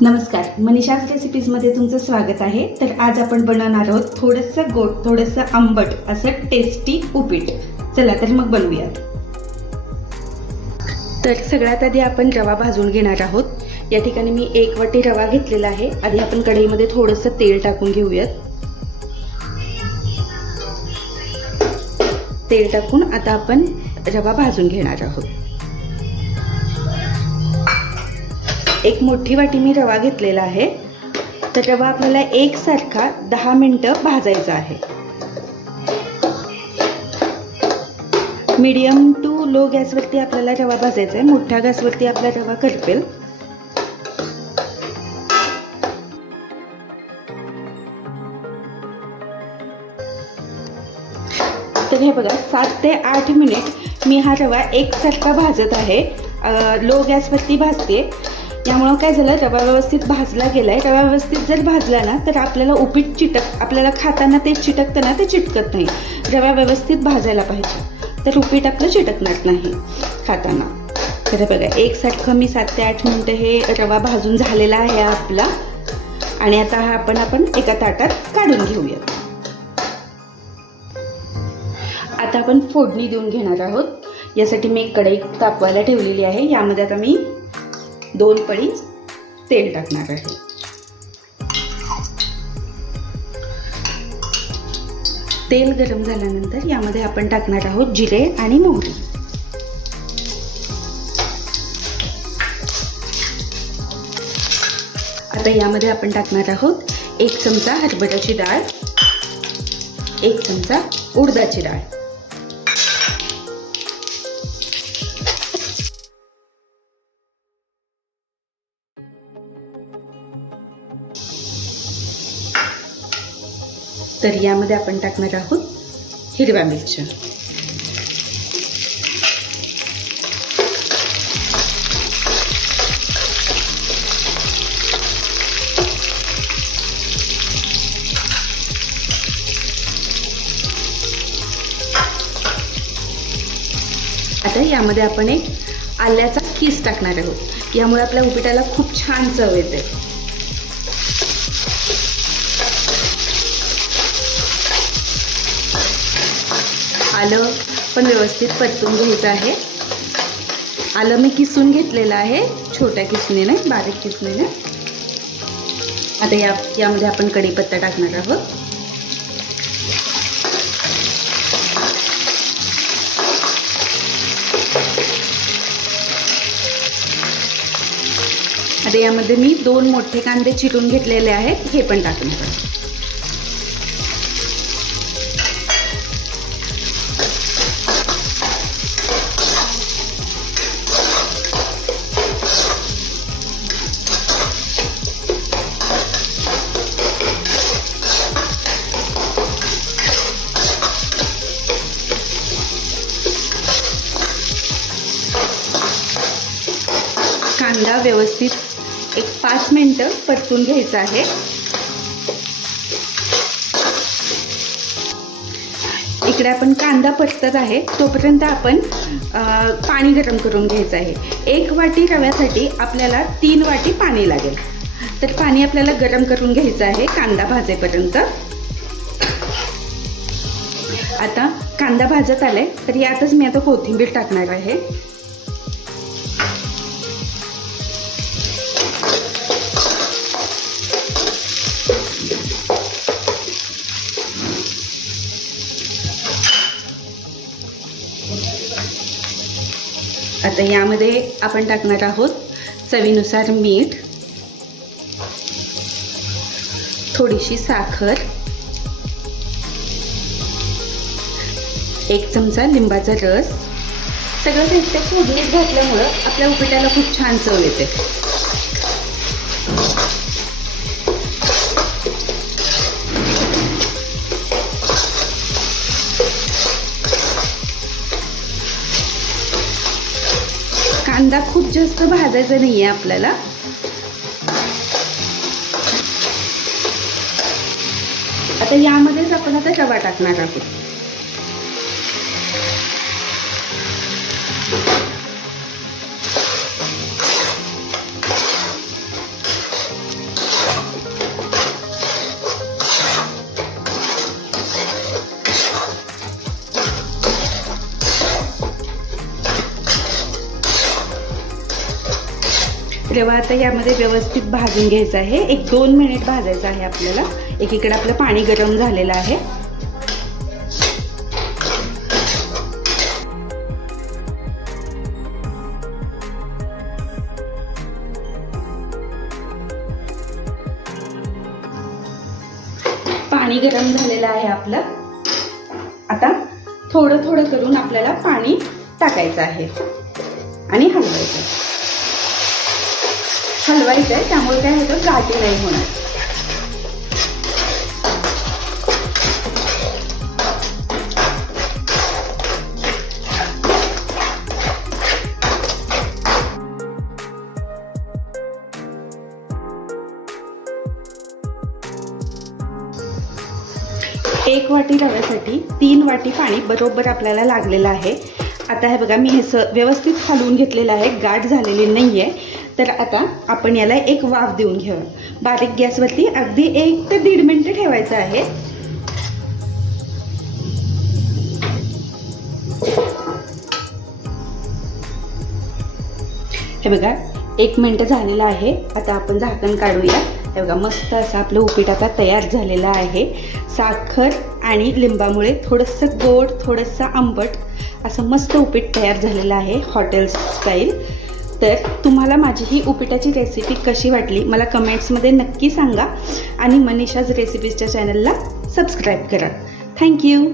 नमस्कार, मनीषाज रेसिपीजमध्ये तुमचं स्वागत आहे. तर आज आपण बनवणार आहोत थोडंसं गोड, थोडंसं आंबट असं टेस्टी उपीट. चला तर मग बनवूयात. तर सगळ्यात आधी आपण रवा भाजून घेणार आहोत. या ठिकाणी मी 1 वाटी रवा घेतलेला आहे. आधी आपण कढईमध्ये थोडंसं तेल टाकून घेऊयात. तेल टाकून आता आपण रवा भाजून घेणार आहोत. एक मोठी वाटी मी रवा घेतलेला आहे. तर रवा आपल्याला एकसारखा 10 मिनिटं भाजायचा आहे. मीडियम टू लो गॅसवरती आपल्याला रवा भाजायचा आहे. मोठ्या गॅसवरती आपला रवा करपेल. तर हे बघा, 7 ते 8 मिनिट मी हा रवा एकसारखा भाजत आहे. लो गॅसवरती भाजते. यामुळं काय झालं, रवा व्यवस्थित भाजला गेला आहे. रवा व्यवस्थित जर भाजला ना तर आपल्याला उपीट आपल्याला खाताना ते चिटकतं ना, ते चिटकत नाही. रवा व्यवस्थित भाजायला पाहिजे, तर उपीट आपलं चिटकणार नाही खाताना. तर बघा, एकसारखं मी 7 ते 8 मिनटं हे रवा भाजून झालेला आहे आपला. आणि आता हा आपण एका ताटात काढून घेऊयात. आता आपण फोडणी देऊन घेणार आहोत. यासाठी मी एक कढई तापवायला ठेवलेली आहे. यामध्ये आता मी 2 पळी तेल टाकणार आहे. तेल गरम झाल्यानंतर यामध्ये आपण टाकणार आहोत जिरे आणि मोहरी. आता यामध्ये आपण टाकणार आहोत 1 चमचा हरभऱ्याची डाळ, 1 चमचा उडदाची डाळ. तर यामध्ये आपण टाकणार आहोत हिरव्या मिरच्या. आता यामध्ये आपण एक आल्याचा किस टाकणार आहोत. यामुळे आपल्या उपीटाला खूप छान चव येते. आलं पण व्यवस्थित परतून घ्यायचं आहे. आलं मी किसून घेतलेलं आहे, छोट्या किसणीने, बारीक किसणीने. आता यामध्ये आपण कढीपत्ता टाकणार आहोत. आता यामध्ये मी 2 मोठे कांदे चिरून घेतलेले आहेत, हे पण टाकणार आहोत. कांदा व्यवस्थित एक 5 मिनिटं परतून घ्यायचा आहे. इकडे आपण कांदा परतत आहे तोपर्यंत आपण पाणी गरम करून घ्यायचं आहे. 1 वाटी रव्यासाठी आपल्याला 3 वाटी पाणी लागेल. तर पाणी आपल्याला गरम करून घ्यायचं आहे कांदा भाजेपर्यंत. आता कांदा भाजत आलाय, तर यातच मी आता कोथिंबीर टाकणार आहे. आता यामध्ये आपण टाकणार आहोत चवीनुसार मीठ, थोडीशी साखर, 1 चमचा लिंबाचा रस. सगळं साहित्य फोडणीत घातल्यामुळं आपल्या उपीटाला खूप छान चव येते. कांदा खूप जास्त भाजायचा नाहीये आपल्याला. आता यामध्येच आपण आता रवा टाकणार आहोत. रवा आता यामध्ये व्यवस्थित भाजून घ्यायचा आहे. 1-2 मिनिट भाजायचं आहे आपल्याला. एकीकडे आपलं पाणी गरम झालेलं आहे. पाणी गरम झालेलं आहे आपलं. आता थोडं थोडं करून आपल्याला पाणी टाकायचं आहे आणि हलवायचं आहे. त्यामुळे काय होतं, गाठी नाही होणार. एक वाटी रव्यासाठी 3 वाटी पाणी बरोबर आपल्याला लागलेलं आहे. आता हे बघा, मी हे व्यवस्थित हलवून घेतलेलं आहे, गाठ झालेली नाही आहे. तर आता आपण याला एक वाफ देऊन घेऊया. बारीक गॅसवरती अगदी 1 ते 1.5 मिनिटं ठेवायचं आहे. हे बघा, 1 मिनिट झालेलं आहे. आता आपण झाकण काढूया. हे बघा, मस्त असं आपलं उपीट आता तयार झालेलं आहे. साखर आणि लिंबामुळे थोडंसं गोड, थोडंसं आंबट असं मस्त उपीट तयार झालेलं आहे, हॉटेल स्टाईल. तर तुम्हाला माझी ही उपीटाची रेसिपी कशी वाटली मला कमेंट्समध्ये नक्की सांगा आणि मनीषाज रेसिपीजच्या चॅनलला सबस्क्राईब करा. थँक्यू.